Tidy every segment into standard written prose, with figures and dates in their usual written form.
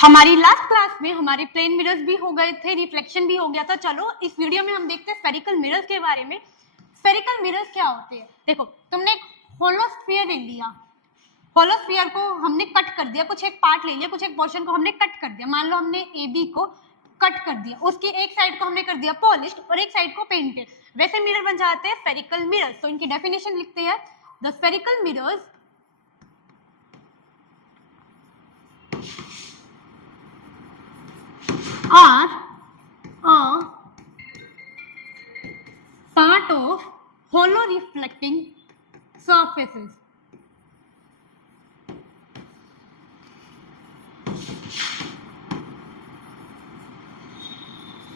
हमारी last class में हमारे प्लेन मिरर्स भी हो गए थे, रिफ्लेक्शन भी हो गया था। चलो इस वीडियो में हम देखते हैं स्फेरिकल मिरर्स के बारे में। स्फेरिकल मिरर्स क्या होते हैं? देखो, तुमने होलो स्फीयर ले लिया, होलो स्फीयर को हमने कट कर दिया, कुछ एक पार्ट ले लिया, कुछ एक पोर्शन को हमने कट कर दिया। मान लो हमने ए बी को कट कर दिया, उसकी एक साइड को हमने कर दिया पॉलिश्ड और एक साइड को पेंटेड। वैसे मिरर बन जाते हैं स्फेरिकल मिरर्स। तो इनकी डेफिनेशन लिखते हैं, the spherical mirrors are a part of hollow reflecting surfaces.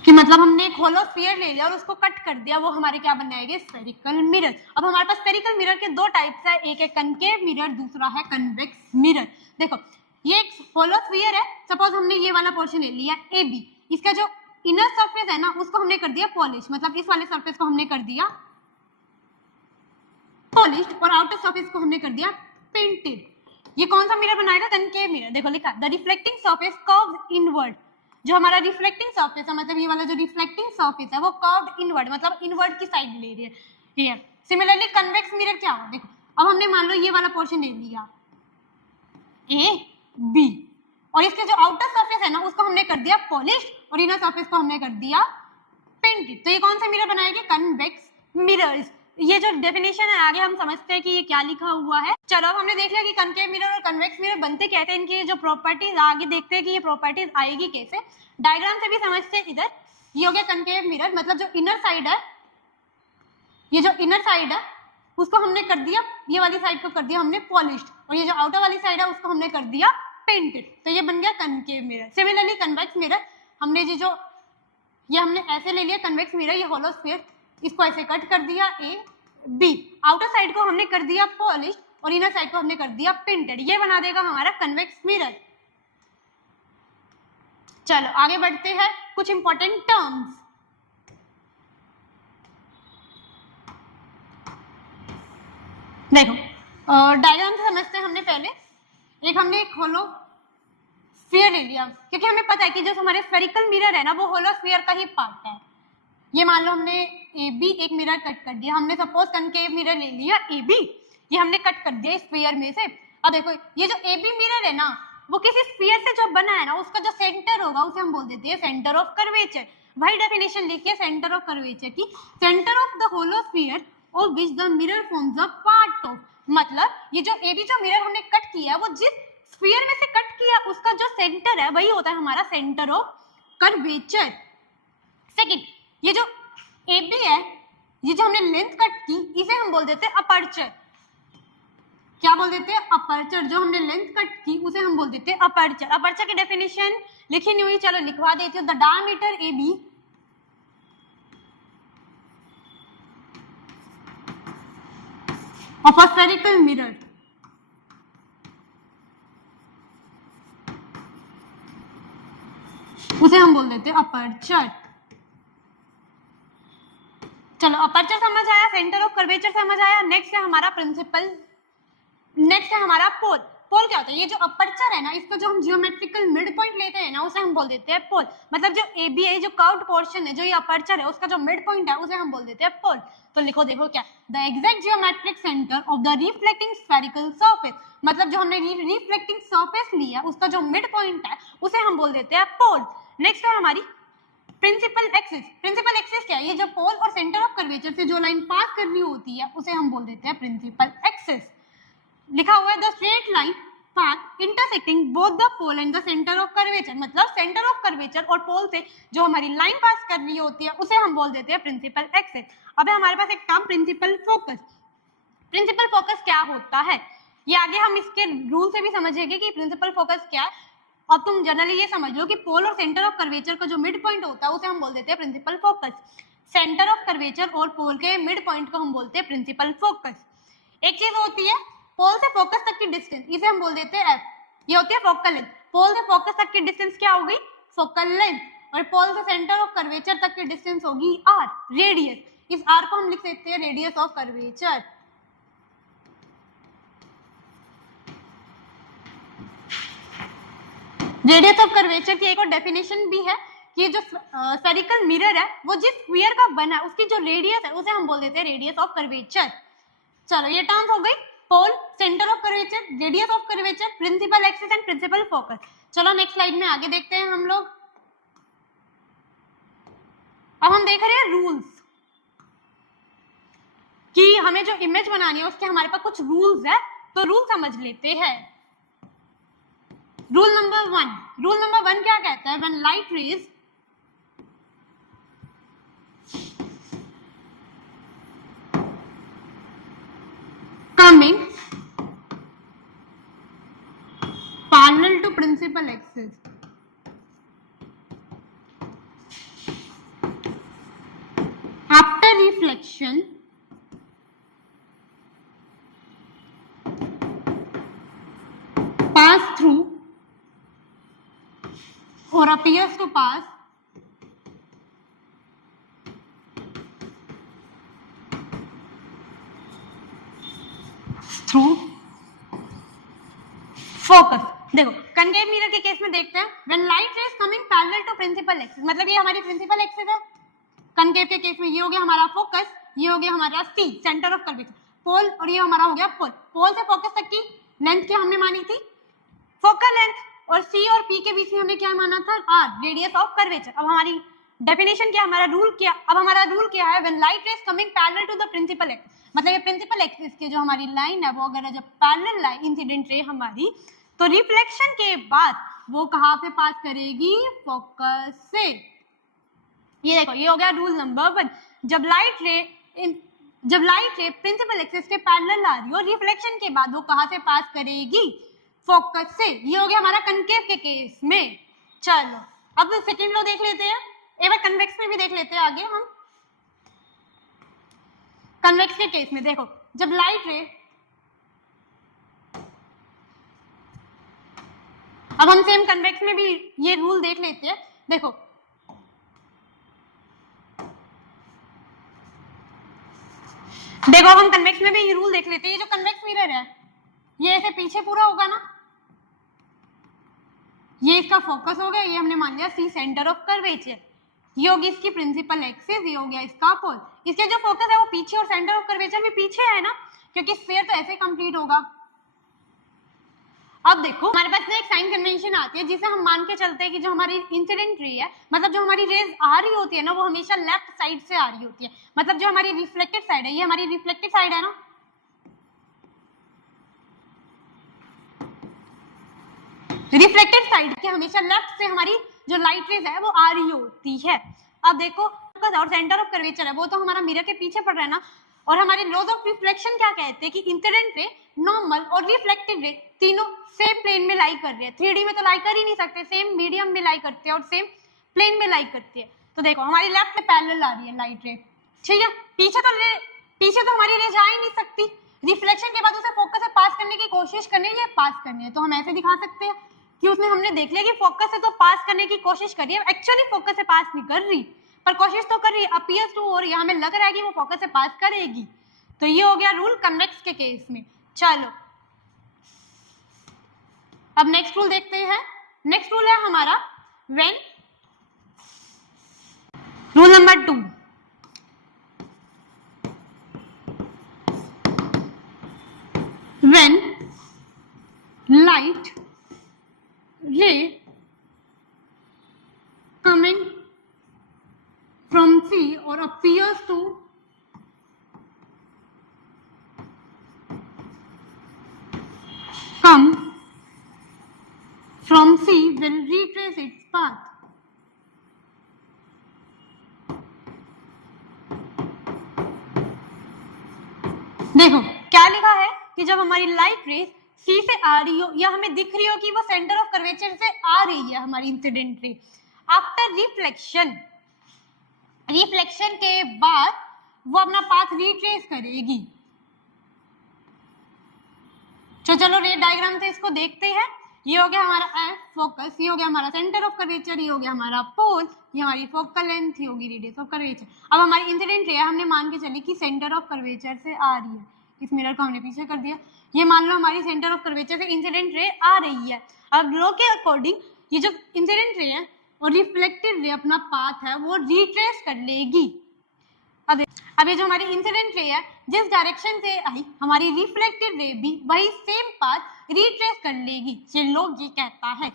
कि मतलब हमने एक होलो स्फीयर ले लिया और उसको कट कर दिया, वो हमारे क्या बन जाएंगे? Spherical mirror. अब हमारे पास स्फेरिकल मिरर के दो टाइप्स है, एक है कनकेव मिरर, दूसरा है कन्वेक्स मिरर। देखो, ये एक होलो स्फीयर है, सपोज हमने ये वाला पोर्शन ले लिया ए बी, इसका जो इनर सरफेस है ना उसको हमने कर दिया पॉलिश, मतलब इस वाले सरफेस को हमने कर दिया पॉलिश और आउटर सरफेस को हमने कर दिया पेंटेड। ये कौन सा मिरर बनाएगा? Concave mirror. देखो लिखा, the reflecting surface curved inward. जो हमारा रिफ्लेक्टिंग सरफेस है, मतलब ये वाला जो रिफ्लेक्टिंग सरफेस है वो कर्व्ड इनवर्ड, मतलब इनवर्ड की साइड ले रही है हियर। सिमिलरली कन्वेक्स मिरर क्या होगा? देखो, अब हमने मान लो ये वाला पोर्शन ले लिया ए बी और इसके जो आउटर सरफेस है ना उसको हमने कर दिया पॉलिश और इनर सरफेस को हमने कर दिया पेंटेड। तो ये कौन सा मिरर बनाएंगे? Convex mirrors. ये जो डेफिनेशन है आगे हम समझते हैं कि ये क्या लिखा हुआ है। चलो, अब हमने देख लिया कि कनकेव मिरर और कन्वेक्स मिरर बनते कैसे हैं, इनकी जो प्रॉपर्टीज आगे देखते हैं कि ये प्रॉपर्टीज आएगी कैसे। डायग्राम से भी समझते हैं। इधर ये हो गया कनकेव मिरर, मतलब जो इनर साइड है, ये जो इनर साइड है उसको हमने कर दिया, ये वाली साइड को कर दिया हमने पॉलिश्ड और ये जो आउटर वाली साइड है उसको हमने कर दिया पेंटेड। तो ये बन गया concave mirror. Similarly convex mirror, हमने ये हमने ऐसे ले लिया कन्वेक्स मिरर, ये होलो स्फीयर, इसको ऐसे कट कर दिया ए बी, आउटर साइड को हमने कर दिया पॉलिश और इनर साइड को हमने कर दिया पेंटेड। ये बना देगा हमारा कन्वेक्स मिरर। चलो आगे बढ़ते हैं, कुछ इंपॉर्टेंट टर्म्स। देखो, डायग्राम से समझते हैं। हमने पहले हमने एक होलो स्फीयर ले लिया, क्योंकि हमें पता है कि जो हमारे स्फेरिकल मिरर है ना वो होलो स्फीयर का ही पार्ट है। ये मान लो हमने ए बी एक मिरर कट कर दिया, हमने सपोज कनकेव मिरर ले लिया ए बी, ये हमने कट कर दिया स्फीयर में से। अब देखो, ये जो ए बी मिरर है ना वो किसी स्फीयर से जो बना है ना उसका जो सेंटर होगा उसे हम बोल देते हैं सेंटर ऑफ कर्वेचर। वही डेफिनेशन लिखिए सेंटर ऑफ कर्वेचर की, centre of the hollow sphere of which the mirror forms a part of. मतलब ये जो ए बी जो मिरर हमने कट किया वो जिस स्फीयर में से कट किया उसका जो सेंटर है वही होता है हमारा सेंटर ऑफ कर्वेचर। सेकंड, ये जो ए बी है, ये जो हमने लेंथ कट की इसे हम बोल देते हैं अपर्चर। क्या बोल देते हैं? अपर्चर। जो हमने लेंथ कट की उसे हम बोल देते हैं अपर्चर। अपर्चर की डेफिनेशन लिखी नहीं हुई, चलो लिखवा देती हूँ। The diameter A B of a spherical mirror उसे हम बोल देते हैं अपर्चर। चलो, अपर्चर समझ आया, सेंटर ऑफ कर्वेचर समझ आया। नेक्स्ट है हमारा प्रिंसिपल, नेक्स्ट है हमारा पोल। पोल क्या होता है? ये जो अपर्चर है ना इसको जो हम जियोमेट्रिकल मिड पॉइंट लेते हैं ना उसे हम बोल देते हैं पोल। मतलब जो ए बी है, जो कर्व्ड पोर्शन है, जो ये अपर्चर है उसका जो मिड पॉइंट है उसे हम बोल देते हैं पोल। तो लिखो, देखो क्या, the exact geometric centre of the reflecting spherical surface. मतलब जो हमने रिफ्लेक्टिंग सरफेस लिया उसका जो मिड पॉइंट है उसे हम बोल देते हैं पोल। नेक्स्ट है हमारी प्रिंसिपल एक्सिस। प्रिंसिपल एक्सिस क्या है? ये जो पोल और सेंटर ऑफ कर्वेचर से जो लाइन पास कर रही होती है उसे हम बोल देते हैं प्रिंसिपल एक्सिस। लिखा हुआ है the straight line path intersecting both the pole and the centre of curvature. मतलब सेंटर ऑफ कर्वेचर और पोल से जो हमारी लाइन पास कर रही होती है उसे हम बोल देते हैं प्रिंसिपल एक्सिस। अब हमारे पास एक term principal focus. Principal focus क्या होता है ये आगे हम इसके रूल से भी समझेंगे कि प्रिंसिपल फोकस क्या है। अब तुम जनरली ये समझ लो कि पोल और सेंटर ऑफ कर्वेचर का जो मिड पॉइंट होता है उसे हम बोल देते हैं principal focus. Centre of curvature और पोल के मिड पॉइंट को हम बोलते हैं प्रिंसिपल फोकस। एक चीज होती है पोल से फोकस तक की डिस्टेंस, इसे हम बोल देते हैं एफ। ये होती है फोकल लेंथ। पोल से फोकस तक की डिस्टेंस क्या हो गई? Focal length. और पोल से सेंटर ऑफ कर्वेचर तक की डिस्टेंस होगी आर, रेडियस। इस आर को हम लिख सकते हैं radius of curvature. Radius of curvature की एक और डेफिनेशन भी है कि जो स्फेरिकल मिरर है वो जिस स्फीयर का बना है उसकी जो रेडियस है उसे हम बोल देते हैं रेडियस ऑफ कर्वेचर। चलो ये टर्म्स हो गई pole, centre of curvature, radius of curvature, principal axis and principal focus. चलो नेक्स्ट स्लाइड में आगे देखते हैं हम लोग। अब हम देख रहे हैं रूल्स कि हमें जो इमेज बनानी है उसके हमारे पास कुछ रूल्स है, तो रूल समझ लेते हैं। रूल नंबर वन क्या कहता है? When light raise coming parallel to principal axis after reflection pass through or appears to pass through focus. देखो कनकेव मिरर के केस में देखते हैं when light rays coming parallel to principal axis, मतलब ये हमारी प्रिंसिपल एक्सिस है। Concave के केस में ये हो गया हमारा फोकस, ये हो गया हमारा सी सेंटर ऑफ कर्वेचर, पोल, और ये हमारा हो गया पोल। पोल से फोकस तक की लेंथ क्या हमने मानी थी? Focal length. और सी और पी के बीच में हमने क्या माना था? R, radius of curvature. अब हमारी डेफिनेशन क्या, हमारा रूल क्या? अब हमारा रूल क्या है? When light rays coming parallel to the principal axis, मतलब ये प्रिंसिपल एक्सिस की जो हमारी लाइन है वो अगर जब पैरेलल लाइन इंसिडेंट रे हमारी, तो रिफ्लेक्शन के बाद वो कहां पे पास करेगी? फोकस से। ये देखो ये हो गया रूल नंबर 1। जब लाइट रे प्रिंसिपल एक्सिस के पैरेलल आ रही हो, रिफ्लेक्शन के बाद वो कहां से पास करेगी? फोकस से। ये हो गया हमारा कनकेव के केस में। चलो अब सेकेंड लॉ देख लेते हैं, एक बार कन्वेक्स में भी देख लेते हैं आगे हम। कन्वेक्स के केस में देखो जब लाइट रे, अब हम सेम कन्वेक्स में भी ये रूल देख लेते हैं। देखो हम कन्वेक्स में भी ये रूल देख लेते हैं। ये जो कन्वेक्स मिरर है ये ऐसे पीछे पूरा होगा ना, ये इसका फोकस हो गया, ये हमने मान लिया सी सेंटर ऑफ कर्वेचर। ये होगी इसकी प्रिंसिपल एक्सिस, ये हो गया इसका पोल। इसके जो फोकस है वो पीछे और सेंटर ऑफ कर्वेचर भी पीछे है ना, क्योंकि स्फीयर तो ऐसे कंप्लीट होगा। अब देखो हमारे पास एक साइन कन्वेंशन आती है जिसे हम मान के चलते हैं कि जो हमारी इंसिडेंट रे है, मतलब जो हमारी रेज आ रही होती है ना, वो हमेशा लेफ्ट साइड से आ रही होती है। मतलब जो हमारी रिफ्लेक्टेड साइड है, ये हमारी रिफ्लेक्टेड साइड है ना, रिफ्लेक्टेड साइड के हमेशा लेफ्ट से हमारी जो लाइट रेज है वो आ रही होती है। अब देखो और सेंटर ऑफ कर्वेचर है वो तो हमारा मिरर के पीछे पड़ रहा है ना, और हमारे लॉज ऑफ रिफ्लेक्शन क्या कहते हैं कि इंसिडेंट रे, नॉर्मल और रिफ्लेक्टेड रे तीनों सेम प्लेन में लाई कर रहे हैं। 3D में तो लाई कर ही नहीं सकते, सेम मीडियम में लाई करते हैं और सेम प्लेन में लाई करते हैं। तो देखो हमारी लेफ्ट में पैरेलल आ रही है लाइट रे, ठीक है। पीछे तो हमारी रे जा ही नहीं सकती, रिफ्लेक्शन के बाद उसे फोकस से पास करने की कोशिश करनी है, पास करनी है। तो हम ऐसे दिखा सकते हैं कि उसने हमने देख लिया कि फोकस से तो पास करने की कोशिश करी है, एक्चुअली फोकस से पास नहीं कर रही, पर कोशिश तो कर रही है, अपीयर्स टू हो रही है, हमें लग रहा है कि वो फोकस से पास करेगी। तो ये हो गया रूल कन्वेक्स के केस में। चलो अब नेक्स्ट रूल देखते हैं। नेक्स्ट रूल है हमारा when, rule number 2, when light ray coming from C or appears to come from C will retrace its path देखो क्या लिखा है कि जब हमारी लाइट रेस सी से आ रही हो या हमें दिख रही हो कि वो सेंटर ऑफ कर्वेचर से आ रही है हमारी इंसिडेंट रे, आफ्टर रिफ्लेक्शन के बाद वो अपना पाथ रिट्रेस करेगी। तो चलो रे डायग्राम से इसको देखते हैं। ये हो गया हमारा फोकस, ये हो गया हमारा सेंटर ऑफ कर्वेचर, ये हो गया हमारा पोल, ये हमारी फोकल लेंथ, ये होगी रेडियस ऑफ कर्वेचर। अब हमारी इंसिडेंट रे हमने मान के चली कि सेंटर ऑफ कर्वेचर से आ रही है, इस मिरर को हमने पीछे कर दिया। ये मान लो हमारी सेंटर ऑफ कर्वेचर से इंसिडेंट रे आ रही है। अब लॉ के अकॉर्डिंग ये जो इंसिडेंट रे है और रिफ्लेक्टेड रे अपना पाथ है वो रिट्रेस कर लेगी। अब ये जो हमारी इंसिडेंट रे है जिस डायरेक्शन से आई हमारी रिफ्लेक्टेड रे भी वही सेम पाथ रिट्रेस कर लेगी, चलो ये कहता है।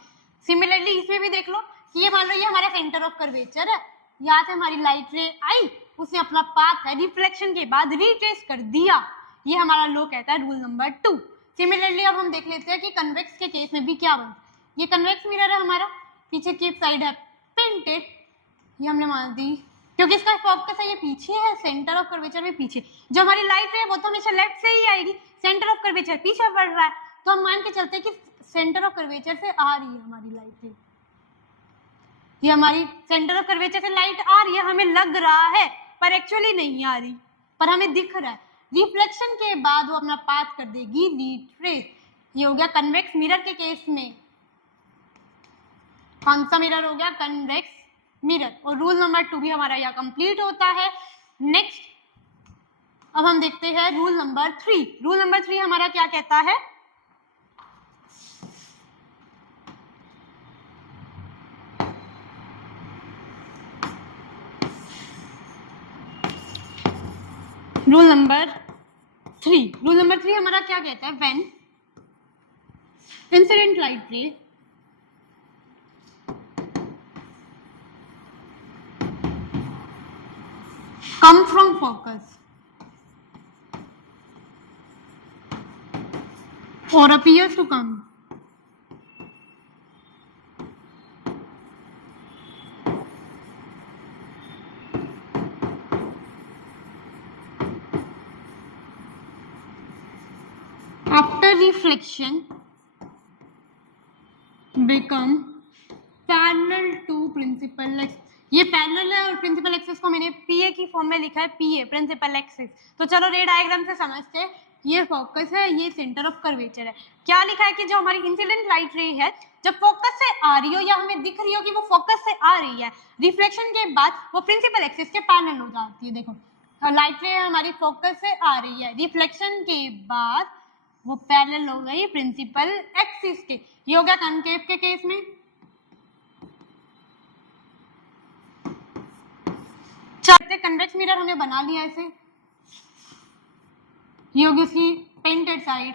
सिमिलरली इसमें भी देख लो कि ये मान लो ये हमारा सेंटर ऑफ कर्वेचर है, यहाँ से हमारी लाइट रे आई, उसने अपना पाथ है रिफ्लेक्शन के बाद रिट्रेस कर दिया, ये हमारा लो कहता है रूल नंबर 2। सिमिलरली अब हम देख लेते हैं कि कन्वेक्स के केस में भी क्या बनता है। ये कन्वेक्स मिरर है हमारा, पीछे की साइड है पेंटेड, ये हमने मान दी क्योंकि इसका फोकस है ये पीछे है, सेंटर ऑफ कर्वेचर में पीछे। जो हमारी लाइट है वो तो हमेशा लेफ्ट से ही आएगी, सेंटर ऑफ कर्वेचर पीछे बढ़ रहा है, तो हम मान के चलते हैं कि सेंटर ऑफ कर्वेचर से आ रही है हमारी लाइट रे। ये हमारी सेंटर ऑफ कर्वेचर से लाइट आ रही है, हमें लग रहा है पर एक्चुअली नहीं आ रही, पर हमें दिख रहा है। रिफ्लेक्शन के बाद वो अपना पाथ कर देगी रिट्रेस। ये हो गया कन्वेक्स मिरर के केस में। कौन सा मिरर हो गया? Convex mirror. और रूल नंबर 2 भी हमारा यहाँ कंप्लीट होता है। नेक्स्ट अब हम देखते हैं रूल नंबर 3। रूल नंबर 3 हमारा क्या कहता है? रूल नंबर 3 हमारा क्या कहता है? व्हेन इंसिडेंट लाइट रे come from focus or appears to come after reflection become parallel to principal axis। ये पैरेलल है और प्रिंसिपल एक्सिस को मैंने पीए की फॉर्म में लिखा है, पीए प्रिंसिपल एक्सिस। तो चलो रे डायग्राम से समझते हैं। ये फोकस है, ये सेंटर ऑफ कर्वेचर है। क्या लिखा है कि जो हमारी इंसिडेंट लाइट रे है जब फोकस से आ रही हो या हमें दिख रही हो कि वो फोकस से आ रही है, रिफ्लेक्शन के बाद वो प्रिंसिपल एक्सिस के पैरेलल हो जाती है। देखो लाइट रे हमारी फोकस से आ रही है, रिफ्लेक्शन के बाद वो पैरेलल हो गई प्रिंसिपल एक्सिस के। ये हो गया कनकेव के केस में। चलते कन्वेक्स मिरर हमने बना लिया ऐसे, ये हो गई उसकी पेंटेड साइड,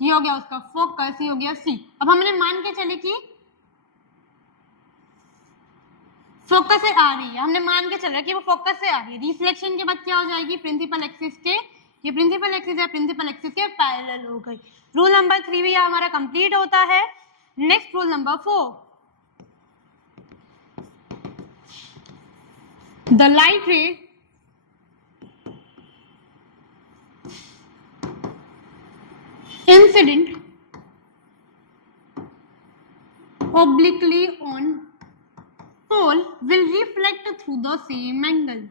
ये हो गया उसका फोकस, ये हो गया सी। अब हमने मान के चले कि फोकस से आ रही है, हमने मान के चल रहा है कि वो फोकस से आ रही है। रिफ्लेक्शन के बाद क्या हो जाएगी? प्रिंसिपल एक्सिस के, ये प्रिंसिपल एक्सिस है, प्रिंसिपल एक्सिस के पैरेलल हो गई। रूल नंबर 3 भी हमारा कंप्लीट होता है। Next rule number 4, the light ray incident obliquely on pole will reflect through the same angle।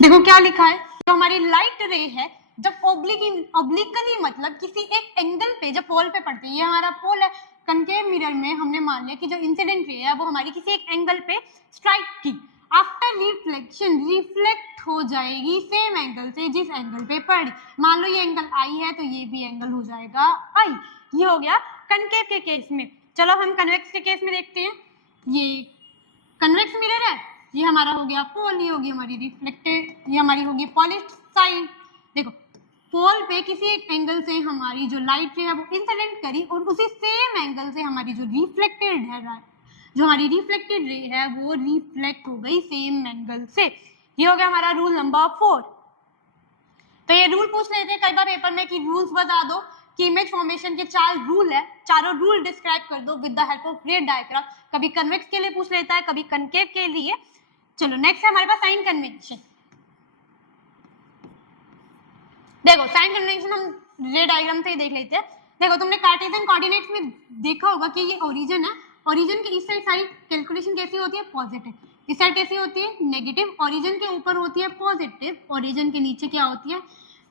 देखो क्या लिखा है, जो हमारी लाइट रे है जब ओब्लिकली मतलब किसी एक एंगल पे जब पोल पे पड़ती है, ये हमारा पोल है, कनकेव मिरर में हमने मान लिया कि जो इंसिडेंट रे है वो हमारी किसी एक एंगल पे स्ट्राइक की, आफ्टर रिफ्लेक्शन रिफ्लेक्ट हो जाएगी सेम एंगल से जिस एंगल पे पड़ी। मान लो ये एंगल आई है तो ये भी एंगल हो जाएगा आई। ये हो गया कनकेव के केस में। चलो हम कन्वेक्स के केस में देखते हैं। ये कन्वेक्स मिरर है, ये हमारा हो गया पोल, ये होगी हमारी रिफ्लेक्टेड, ये हमारी होगी पॉलिश्ड साइड। देखो पोल पे किसी एक एंगल से हमारी जो लाइट रे है वो इंसिडेंट करी और उसी सेम एंगल से हमारी जो रिफ्लेक्टेड है, जो हमारी रिफ्लेक्टेड रे है वो रिफ्लेक्ट हो गई सेम एंगल से। ये हो गया हमारा रूल नंबर 4। तो ये रूल पूछ लेते हैं कई बार पेपर में कि रूल्स बता दो कि इमेज फॉर्मेशन के 4 रूल है, चारों रूल डिस्क्राइब कर दो विद द हेल्प ऑफ रे डायग्राम। कभी कन्वेक्स के लिए पूछ लेता है, कभी कनकेव के लिए। चलो नेक्स्ट है हमारे पास साइन कन्वेंशन। देखो साइन कन्वेंशन हम रे डायग्राम से ही देख लेते हैं। देखो तुमने कार्टेशियन कोऑर्डिनेट्स में देखा होगा कि ये ओरिजिन है, ओरिजिन के इस साइड कैलकुलेशन कैसी होती है? पॉजिटिव। इस साइड कैसी होती है? नेगेटिव। ओरिजिन के ऊपर होती है पॉजिटिव, ओरिजिन के नीचे क्या होती है?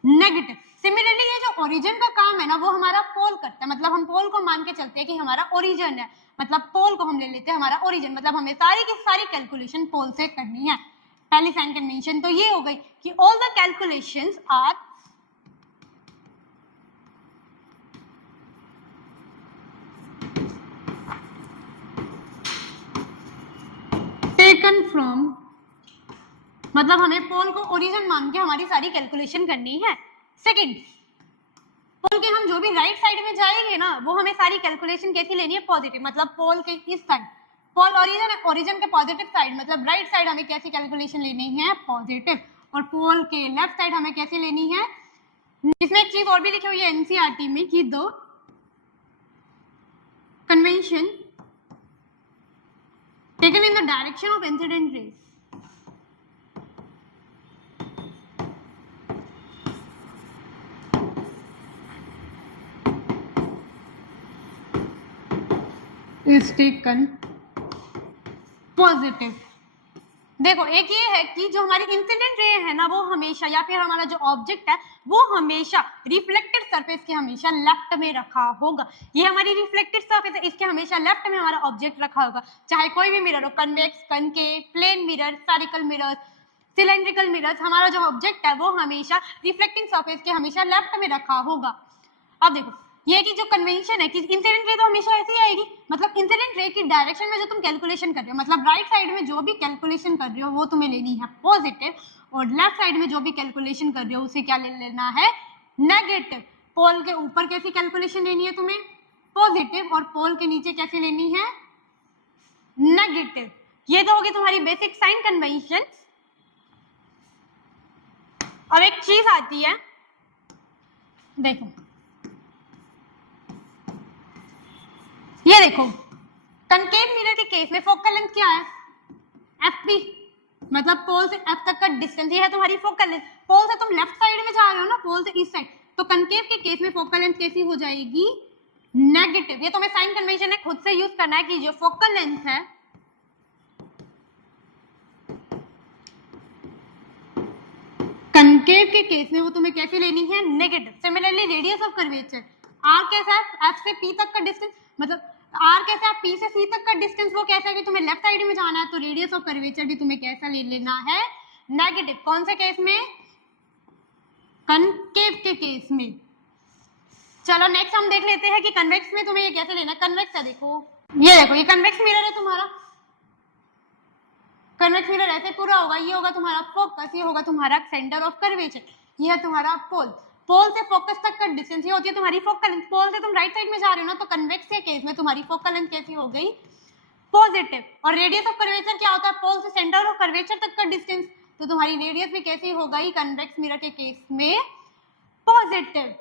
नेगेटिव। सिमिलरली ये जो ओरिजिन का काम है ना वो हमारा पोल करता है, मतलब हम पोल को मान के चलते हैं कि हमारा ओरिजिन है, मतलब पोल को हम ले लेते हैं हमारा ओरिजिन, मतलब हमें सारी की सारी कैलकुलेशन पोल से करनी है। पहली साइन कन्वेंशन तो ये हो गई कि all the calculations are taken from, मतलब हमें पोल को ओरिजिन मान के हमारी सारी कैलकुलेशन करनी है। सेकंड, पोल के हम जो भी राइट साइड में जाएंगे ना वो हमें सारी कैलकुलेशन कैसी लेनी है, पॉजिटिव, मतलब पोल के इस साइड, पोल ओरिजिन है, ओरिजिन के पॉजिटिव साइड मतलब राइट साइड हमें कैसी कैलकुलेशन लेनी है, पॉजिटिव, और पोल के लेफ्ट साइड हमें कैसे लेनी है। इसमें एक चीज और भी लिखी हुई है एनसीईआरटी में कि दो convention taken in the direction of incident raise is taken positive. देखो एक ये है कि जो हमारी इंसिडेंट रे है ना वो हमेशा, या फिर हमारा जो ऑब्जेक्ट है वो हमेशा रिफ्लेक्टेड सरफेस के हमेशा लेफ्ट में रखा होगा। ये हमारी रिफ्लेक्टेड सरफेस है, इसके हमेशा लेफ्ट में हमारा ऑब्जेक्ट रखा होगा, चाहे कोई भी मिरर हो, convex, concave, plane mirror, spherical mirror, cylindrical mirrors, हमारा जो ऑब्जेक्ट है वो हमेशा रिफ्लेक्टिंग सरफेस के हमेशा लेफ्ट में रखा होगा। अब देखो ये कि जो कन्वेंशन है कि इंसिडेंट रे तो हमेशा ऐसी आएगी, मतलब इंसिडेंट रे की डायरेक्शन में जो तुम कैलकुलेशन कर रहे हो, मतलब राइट साइड में जो भी कैलकुलेशन कर रहे हो वो तुम्हें लेनी है पॉजिटिव, और लेफ्ट साइड में जो भी कैलकुलेशन कर रहे हो उसे क्या ले लेना है, नेगेटिव। पोल के ऊपर कैसी कैलकुलेशन लेनी है तुम्हें, पॉजिटिव, और पोल के नीचे कैसे लेनी है, नेगेटिव। ये तो होगी तुम्हारी बेसिक साइन कन्वेंशन। अब एक चीज आती है, देखो ये देखो कनकेव मिरर के केस में फोकल लेंथ क्या है, एफपी, मतलब पोल से एफ तक का डिस्टेंस, ये है तुम्हारी फोकल लेंथ। पोल से तुम लेफ्ट साइड में जा रहे हो ना, पोल से इस साइड, तो कनकेव के केस में फोकल लेंथ कैसी हो जाएगी, नेगेटिव। ये तुम्हें साइन कन्वेंशन है, खुद से यूज करना है कि जो फोकल लेंथ है कनकेव के केस में वो तुम्हें कैसी लेनी है, negative. Similarly radius of curvature, R कैसा है, एफ से पी तक का डिस्टेंस, मतलब आर कैसा है, पी से सी तक का डिस्टेंस वो कैसा है कि तुम्हें लेफ्ट साइड में जाना है, तो रेडियस ऑफ कर्वेचर भी तुम्हें कैसा ले लेना है, नेगेटिव। कौन से केस में, कनकेव के केस में। चलो नेक्स्ट हम देख लेते हैं कि कन्वेक्स में तुम्हें ये कैसे लेना है। कन्वेक्स है, देखो ये देखो, ये कन्वेक्स मिरर है तुम्हारा, कन्वेक्स मिरर ऐसे पूरा होगा, ये होगा तुम्हारा फोकस, ये होगा तुम्हारा सेंटर ऑफ कर्वेचर, ये है तुम्हारा पोल, पोल से फोकस तक का डिस्टेंस, ये होती है तुम्हारी फोकल लेंथ। पोल से तुम राइट साइड में जा रहे हो ना, तो कन्वेक्स के केस में तुम्हारी फोकल लेंथ कैसी हो गई, पॉजिटिव। और रेडियस ऑफ कर्वेचर क्या होता है, पोल से सेंटर ऑफ कर्वेचर तक का डिस्टेंस, तो तुम्हारी रेडियस भी कैसी हो गई कन्वेक्स मिरर के केस में, पॉजिटिव।